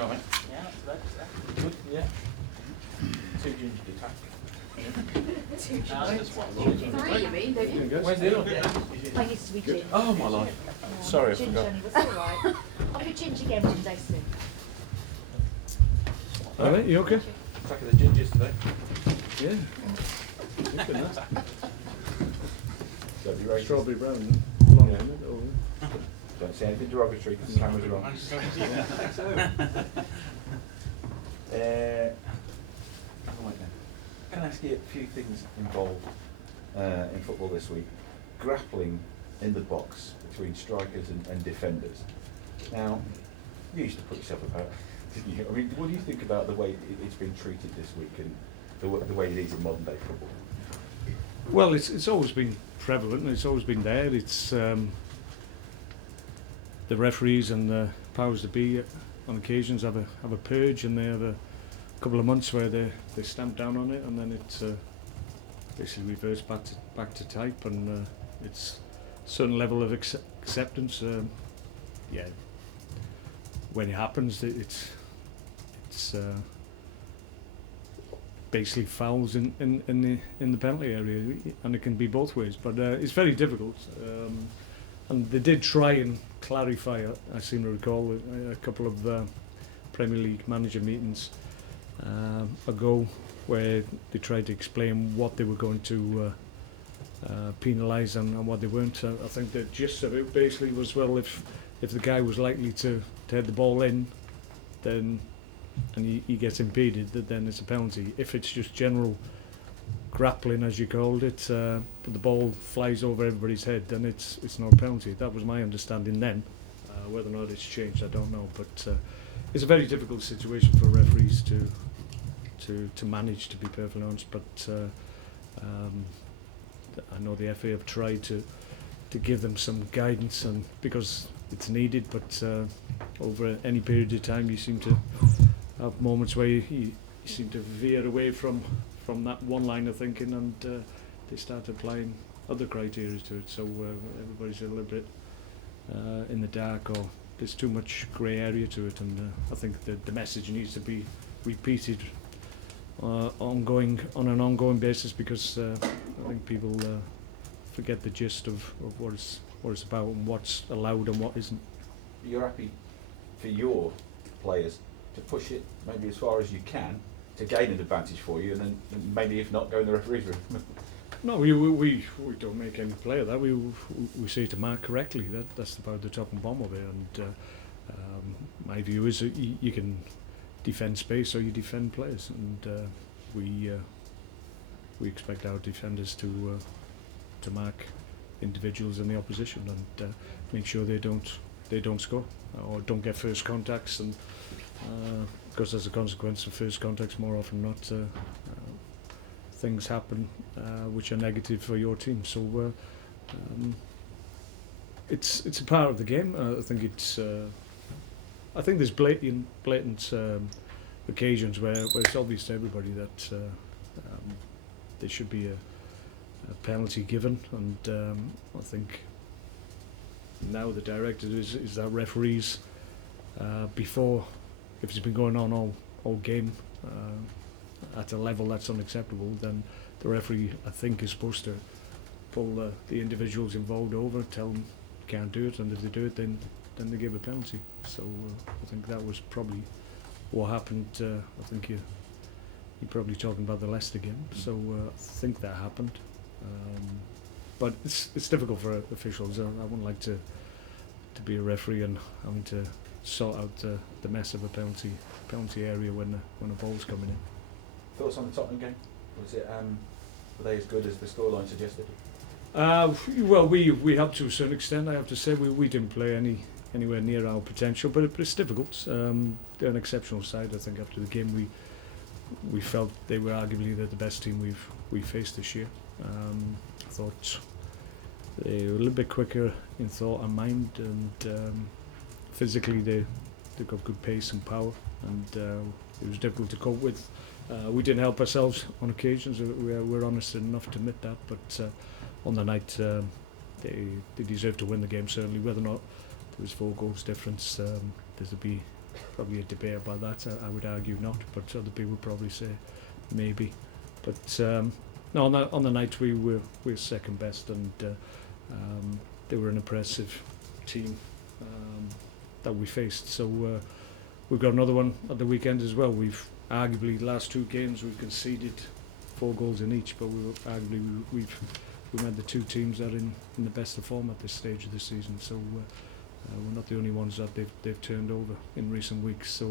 Go on, mate. Yeah, that's Good, yeah. 2 ginger to tack. Three, you mean, don't you? Where's the other? I used to be ginger. Oh, my life. Sorry, I Ginger forgot. only was alright. I'll be ginger again one day soon. All right, you okay? Tack of the gingers today. Yeah. Look at that. Don't be racist. Strawberry brown. Long, Yeah. isn't it? Oh, Don't say anything derogatory because the cameras are on. Right then. Can I ask you a few things involved in football this week? Grappling in the box between strikers and defenders. Now, you used to put yourself about, didn't you? I mean, what do you think about the way it's been treated this week and the way it is in modern day football? well, it's always been prevalent and it's always been there. It's the referees and the powers that be on occasions have a purge, and they have a couple of months where they stamp down on it, and then it basically reverts back to type, and it's a certain level of acceptance. Yeah, when it happens, it's basically fouls in the penalty area, and it can be both ways. But it's very difficult, and they did try and clarify. I seem to recall a couple of Premier League manager meetings ago where they tried to explain what they were going to penalise and what they weren't. I think the gist of it basically was, well, if the guy was likely to head the ball in, then and he gets impeded, then it's a penalty. If it's just general grappling, as you called it, but the ball flies over everybody's head, then it's not a penalty. That was my understanding then. Whether or not it's changed, I don't know. But it's a very difficult situation for referees to manage, to be perfectly honest. But I know the FA have tried to give them some guidance, and because it's needed. But over any period of time, you seem to have moments where you seem to veer away from that one line of thinking, and they start applying other criteria to it. So everybody's a little bit in the dark, or there's too much grey area to it. And I think the message needs to be repeated on an ongoing basis, because I think people forget the gist of what it's about and what's allowed and what isn't. You're happy for your players to push it maybe as far as you can to gain an advantage for you, and then maybe if not, go in the referee's room. No, we don't make any play of that. We say to mark correctly. That's about the top and bottom of it. And my view is that you can defend space or you defend players, and we expect our defenders to mark individuals in the opposition and make sure they don't score or don't get first contacts, and because as a consequence of first contacts, more often than not, things happen which are negative for your team. So it's a part of the game. I think there's blatant occasions where it's obvious to everybody that there should be a penalty given, and I think now the directive is that referees before, if it's been going on all game at a level that's unacceptable, then the referee, I think, is supposed to pull the individuals involved over, tell them you can't do it, and if they do it, then they give a penalty. So I think that was probably what happened. I think you're probably talking about the Leicester game. So I think that happened. But it's difficult for officials. I wouldn't like to be a referee and having to sort out the mess of a penalty area when a ball's coming in. Thoughts on the Tottenham game? Was it were they as good as the scoreline suggested? Well, we helped to a certain extent. I have to say we didn't play anywhere near our potential, but it's difficult. They're an exceptional side. I think after the game we felt they were arguably the best team we've faced this year. I thought they were a little bit quicker in thought and mind, and physically they got good pace and power, and it was difficult to cope with. We didn't help ourselves on occasions. We're honest enough to admit that, but on the night they deserved to win the game, certainly. Whether or not there was 4 goals difference, there'd be probably a debate about that. I would argue not, but other people would probably say maybe. But no, on the night we were second best, and they were an impressive team that we faced. So we've got another one at the weekend as well. We've arguably the last two games we've conceded 4 goals in each, but we've met the two teams that are in the best of form at this stage of the season. So we're not the only ones that they've turned over in recent weeks. So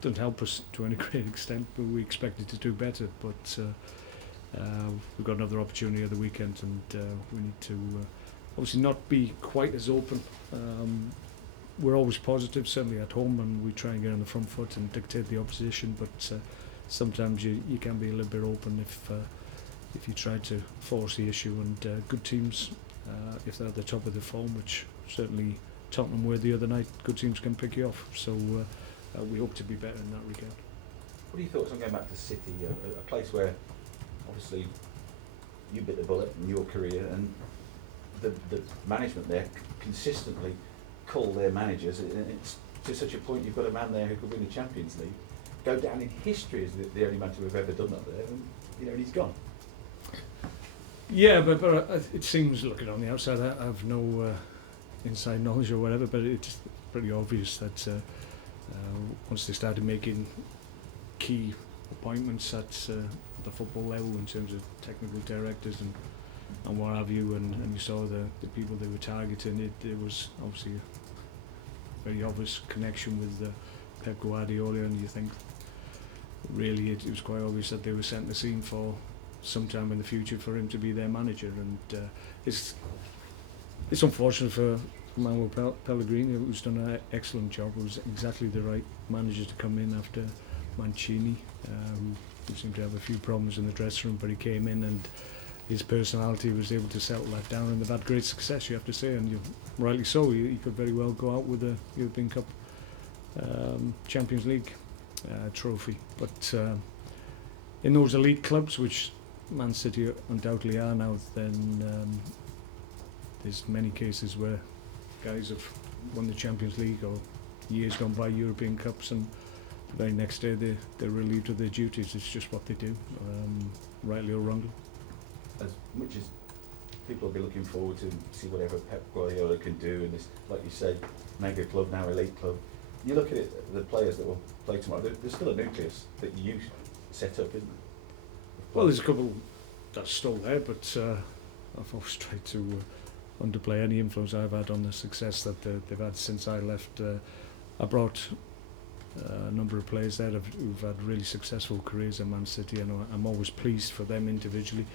doesn't help us to any great extent, but we expected to do better. But we've got another opportunity at the weekend, and we need to obviously not be quite as open. We're always positive, certainly at home, and we try and get on the front foot and dictate the opposition. But sometimes you can be a little bit open if you try to force the issue. And good teams, if they're at the top of the form, which certainly Tottenham were the other night, good teams can pick you off. So we hope to be better in that regard. What are your thoughts on going back to City, a place where obviously you bit the bullet in your career, and the management there consistently call their managers, and it's to such a point you've got a man there who could win the Champions League, go down in history as the only man to have ever done that there, and he's gone. Yeah, but it seems, looking on the outside, I have no inside knowledge or whatever, but it's pretty obvious that once they started making key appointments at the football level in terms of technical directors and what have you, and you saw the people they were targeting, there was obviously a very obvious connection with Pep Guardiola, and you think really it was quite obvious that they were setting the scene for sometime in the future for him to be their manager. And it's unfortunate for Manuel Pellegrini, who's done an excellent job. It was exactly the right manager to come in after Mancini, who seemed to have a few problems in the dressing room, but he came in and his personality was able to settle that down, and they've had great success, you have to say, and rightly so. He could very well go out with a European Cup Champions League trophy. But in those elite clubs, which Man City undoubtedly are now, then there's many cases where guys have won the Champions League or years gone by European Cups, and the very next day they're relieved of their duties. It's just what they do, rightly or wrongly. As much as people will be looking forward to see whatever Pep Guardiola can do in this, like you say, mega club, now elite club, you look at it, the players that will play tomorrow, there's still a nucleus that you set up, isn't there? Well, there's a couple that's still there, but I've always tried to underplay any influence I've had on the success that they've had since I left. I brought a number of players there who've had really successful careers in Man City, and I'm always pleased for them individually.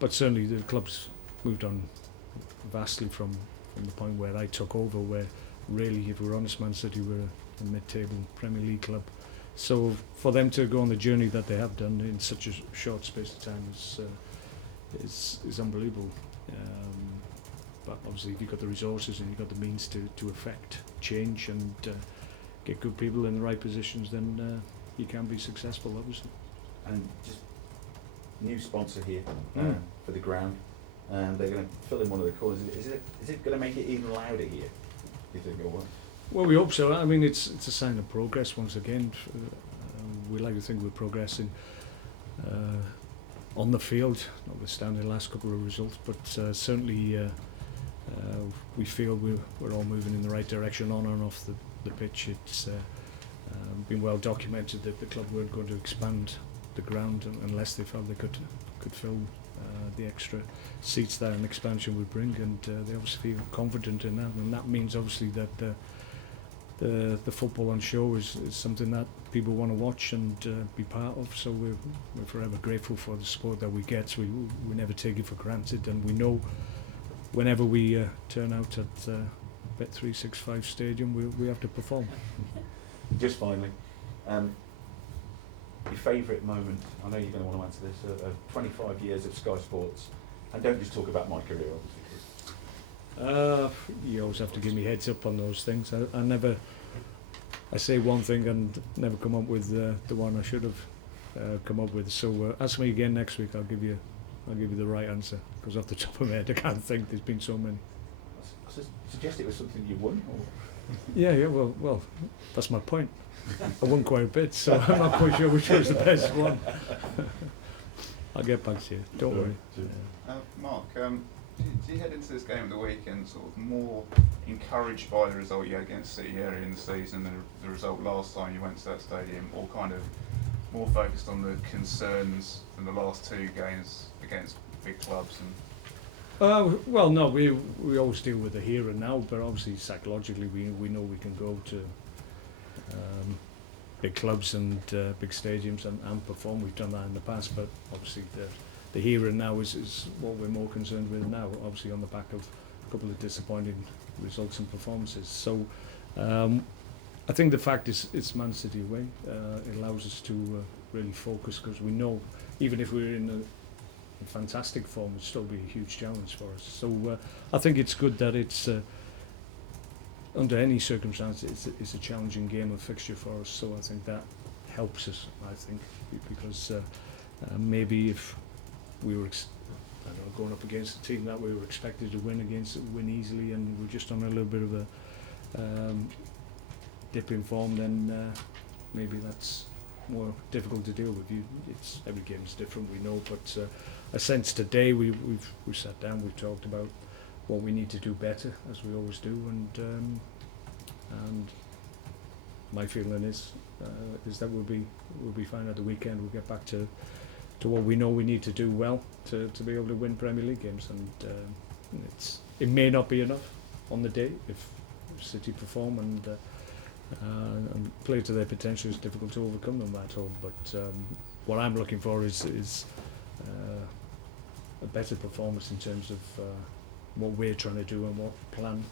But certainly the club's moved on vastly from the point where I took over, where really, if we're honest, Man City were a mid-table Premier League club. So for them to go on the journey that they have done in such a short space of time is unbelievable. But obviously, if you've got the resources and you've got the means to affect change and get good people in the right positions, then you can be successful, obviously. And just new sponsor here for the ground, and they're going to fill in one of the corners. Is it going to make it even louder here, do you think, or what? Well, we hope so. I mean, it's a sign of progress once again. We like to think we're progressing on the field, notwithstanding the last couple of results, but certainly we feel we're all moving in the right direction on and off the pitch. It's been well documented that the club weren't going to expand the ground unless they felt they could fill the extra seats that an expansion would bring, and they obviously feel confident in that, and that means obviously that the football on show is something that people want to watch and be part of. So we're forever grateful for the support that we get. We never take it for granted, and we know whenever we turn out at Bet365 Stadium, we have to perform. Just finally, your favourite moment, I know you're going to want to answer this, of 25 years of Sky Sports, and don't just talk about my career, obviously. You always have to give me heads up on those things. I say one thing and never come up with the one I should have come up with. So ask me again next week. I'll give you the right answer, because off the top of my head I can't think. There's been so many. I suggest it was something you won, or? Yeah, well, that's my point. I won quite a bit, so I'm not quite sure which was the best one. I'll get back to you, don't worry. Mark, do you head into this game at the weekend sort of more encouraged by the result you had against City earlier in the season than the result last time you went to that stadium, or kind of more focused on the concerns from the last two games against big clubs? And Well, no, we always deal with the here and now, but obviously psychologically we know we can go to big clubs and big stadiums and perform. We've done that in the past, but obviously the here and now is what we're more concerned with now, obviously on the back of a couple of disappointing results and performances. So I think the fact is it's Man City away. It allows us to really focus, because we know even if we're in a fantastic form, it'd still be a huge challenge for us. So I think it's good that it's under any circumstance it's a challenging game of fixture for us. So I think that helps us, I think, because maybe if we were going up against a team that we were expected to win against, win easily, and we're just on a little bit of a dip in form, then maybe that's more difficult to deal with. It's every game is different, we know, but I sense today we've sat down, we've talked about what we need to do better, as we always do, and my feeling is that we'll be fine at the weekend. We'll get back to what we know we need to do well to be able to win Premier League games, and it may not be enough on the day if City perform and play to their potential. It's difficult to overcome them at home, but what I'm looking for is a better performance in terms of what we're trying to do and what plan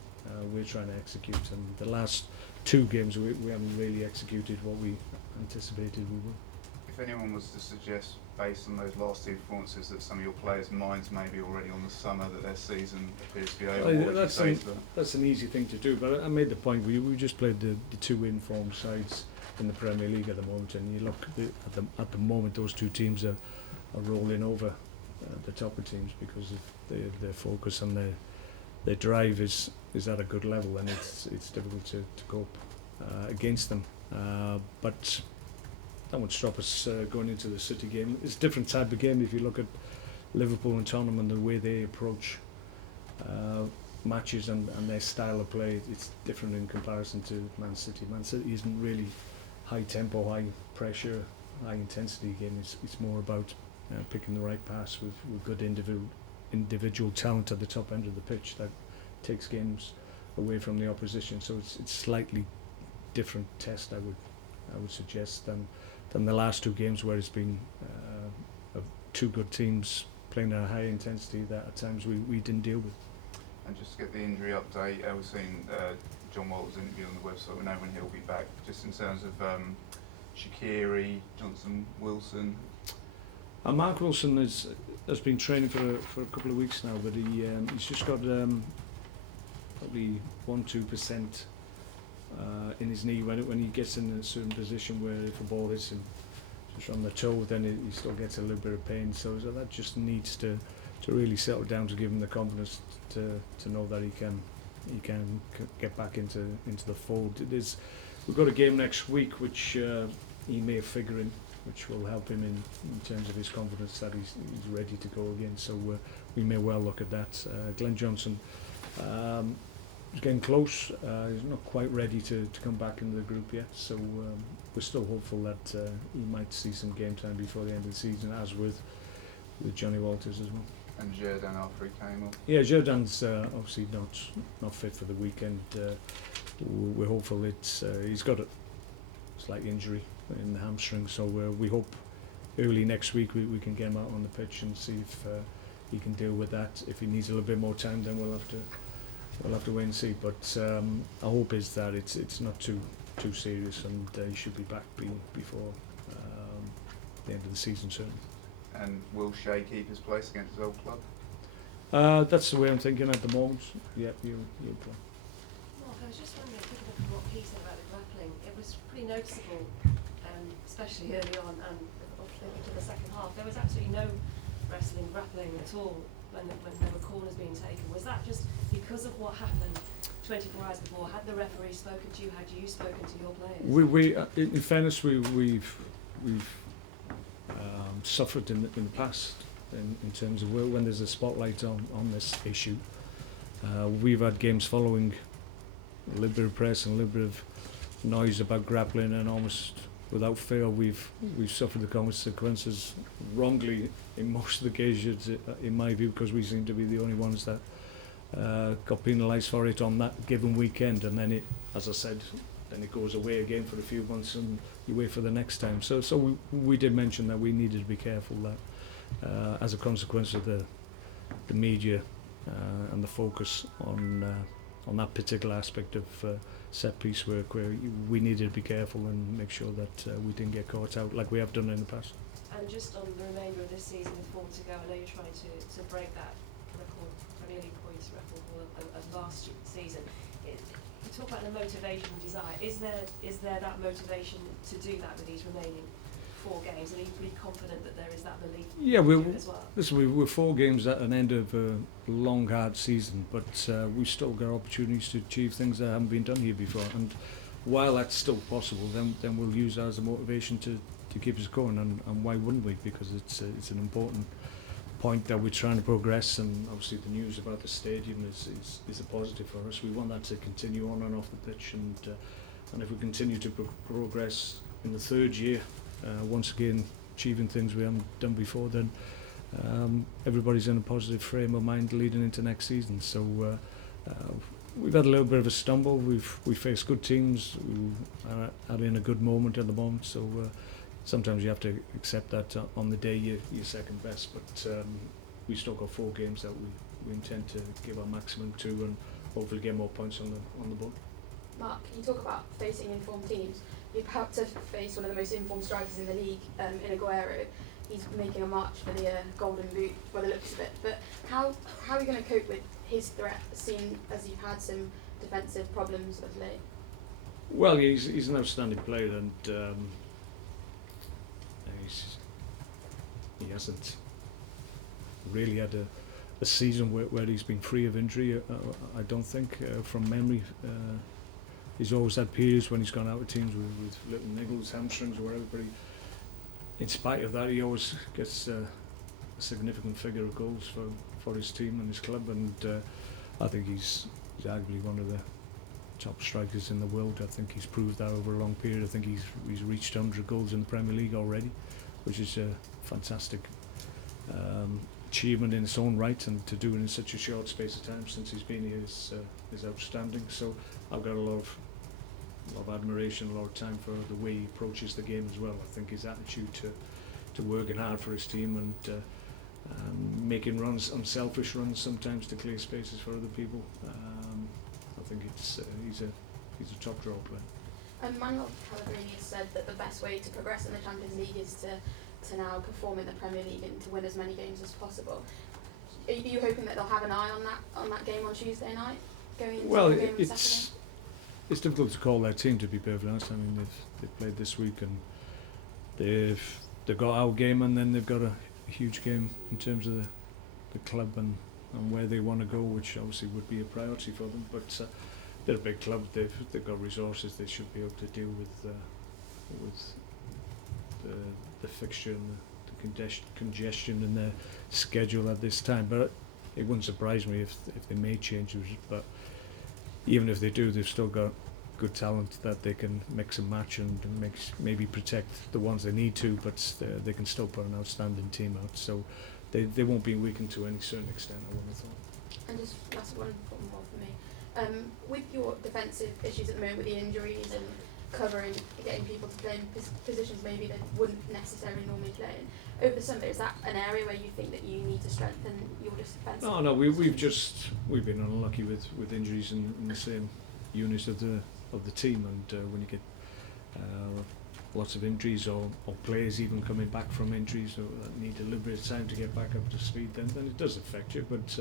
we're trying to execute. And the last two games we haven't really executed what we anticipated we would. if anyone was to suggest, based on those last two performances, that some of your players' minds may be already on the summer, that their season appears to be over, what would you say to them? That's an easy thing to do, but I made the point. We just played the two informed sides in the Premier League at the moment, and you look at the moment, those two teams are rolling over the top of teams because of their focus and their drive is at a good level, and it's difficult to cope against them. But that won't stop us going into the City game. It's a different type of game. If you look at Liverpool and Tottenham and the way they approach matches and their style of play, it's different in comparison to Man City. Man City isn't really high tempo, high pressure, high intensity game. It's more about picking the right pass with good individual talent at the top end of the pitch that takes games away from the opposition. So it's slightly different test, I would suggest, than the last two games where it's been of two good teams playing at a high intensity that at times we didn't deal with. And just to get the injury update, we've seen John Walter's interview on the website. We know when he'll be back. Just in terms of Shaqiri, Johnson, Wilson. Mark Wilson has been training for a couple of weeks now, but he's just got probably 1-2% in his knee when he gets in a certain position where if a ball hits him just on the toe, then he still gets a little bit of pain. So that just needs to really settle down to give him the confidence to know that he can get back into the fold. We've got a game next week which he may figure in, which will help him in terms of his confidence that he's ready to go again. So we may well look at that. Glenn Johnson is getting close. He's not quite ready to come back into the group yet. So we're still hopeful that he might see some game time before the end of the season, as with Johnny Walters as well. And Jordan after he came off. Yeah, Jordan's obviously not fit for the weekend. We're hopeful he's got a slight injury in the hamstring, so we hope early next week we can get him out on the pitch and see if he can deal with that. If he needs a little bit more time, then we'll have to wait and see. But our hope is that it's not too serious, and he should be back before the end of the season certainly. And will Shea keep his place against his old club? That's the way I'm thinking at the moment. Yeah, you'll play. Mark, I was just wondering, thinking of what he said about the grappling, it was pretty noticeable, especially early on and into the second half. There was absolutely no grappling at all when there were corners being taken. Was that just because of what happened 24 hours before, had the referee spoken to you? Had you spoken to your players? We in fairness, we've suffered in the past in terms of when there's a spotlight on this issue. We've had games following a little bit of press and a little bit of noise about grappling, and almost without fail we've suffered the consequences wrongly in most of the occasions, in my view, because we seem to be the only ones that got penalised for it on that given weekend, and then it, as I said, then it goes away again for a few months and you wait for the next time. So we did mention that we needed to be careful that as a consequence of the media and the focus on that particular aspect of set piece work, where we needed to be careful and make sure that we didn't get caught out like we have done in the past. And just on the remainder of this season with 4 to go, I know you're trying to break that record, Premier League points record of last season. You talk about the motivation and desire. Is there that motivation to do that with these remaining 4 games? And are you pretty confident that there is that belief as well? Listen, we're 4 games at an end of a long, hard season, but we've still got opportunities to achieve things that haven't been done here before. And while that's still possible, then we'll use that as a motivation to keep us going. And why wouldn't we? Because it's an important point that we're trying to progress, and obviously the news about the stadium is a positive for us. We want that to continue on and off the pitch, and if we continue to progress in the 3rd year, once again achieving things we haven't done before, then everybody's in a positive frame of mind leading into next season. So we've had a little bit of a stumble. We faced good teams who are in a good moment at the moment, so sometimes you have to accept that on the day you're second best, but we still got 4 games that we intend to give our maximum to, and hopefully get more points on the board. Mark, you talk about facing informed teams. You're about to face one of the most informed strikers in the league, in Aguero. He's making a march for the Golden Boot by the looks of it. But how are you going to cope with his threat, seeing as you've had some defensive problems of late? Well, he's an outstanding player, and he hasn't really had a season where he's been free of injury. I don't think, from memory. He's always had periods when he's gone out with teams with little niggles, hamstrings or whatever, but in spite of that, he always gets a significant figure of goals for his team and his club, and I think he's arguably one of the top strikers in the world. I think he's proved that over a long period. I think he's reached 100 goals in the Premier League already, which is a fantastic achievement in its own right, and to do it in such a short space of time since he's been here is outstanding. So I've got a lot of admiration, a lot of time for the way he approaches the game as well. I think his attitude to working hard for his team and making runs, unselfish runs sometimes to clear spaces for other people. I think he's a top draw player. Manuel Pellegrini has said that the best way to progress in the Champions League is to now perform in the Premier League and to win as many games as possible. Are you hoping that they'll have an eye on that game on Tuesday night? It's difficult to call their team, to be perfectly honest. I mean, they've played this week, and they've got our game, and then they've got a huge game in terms of the club and where they want to go, which obviously would be a priority for them. But they're a big club. They've got resources. They should be able to deal with the fixture and the congestion in their schedule at this time. But it wouldn't surprise me if they made changes. But even if they do, they've still got good talent that they can mix and match and maybe protect the ones they need to, but they can still put an outstanding team out. So they won't be weakened to any certain extent, I wouldn't have thought. And just last one more for me. With your defensive issues at the moment, with the injuries and covering, getting people to play in positions maybe they wouldn't necessarily normally play in, over the summer, is that an area where you think that you need to strengthen your defence? No, we've been unlucky with injuries in the same unit of the team, and when you get lots of injuries or players even coming back from injuries or need a little bit of time to get back up to speed, then it does affect you. But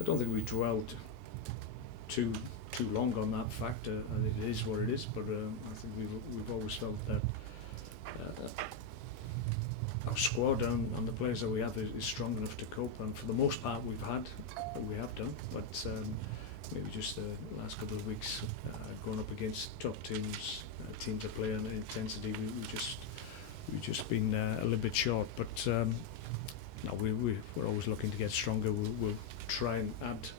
I don't think we dwelled too long on that factor, and it is what it is. But I think we've always felt that our squad and the players that we have is strong enough to cope, and for the most part we have done. But maybe just the last couple of weeks, going up against top teams, teams that play on intensity, we've just been a little bit short. But no, we're always looking to get stronger. We'll try and add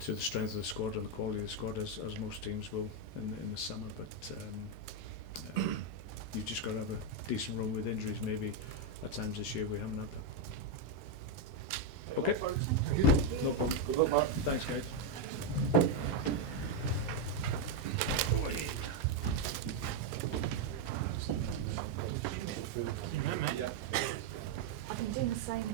to the strength of the squad and the quality of the squad as most teams will in the summer. But you've just got to have a decent run with injuries. Maybe at times this year we haven't had that. Okay. Thank you. No problem. Good luck, Mark. Thanks, guys. I've been doing the same.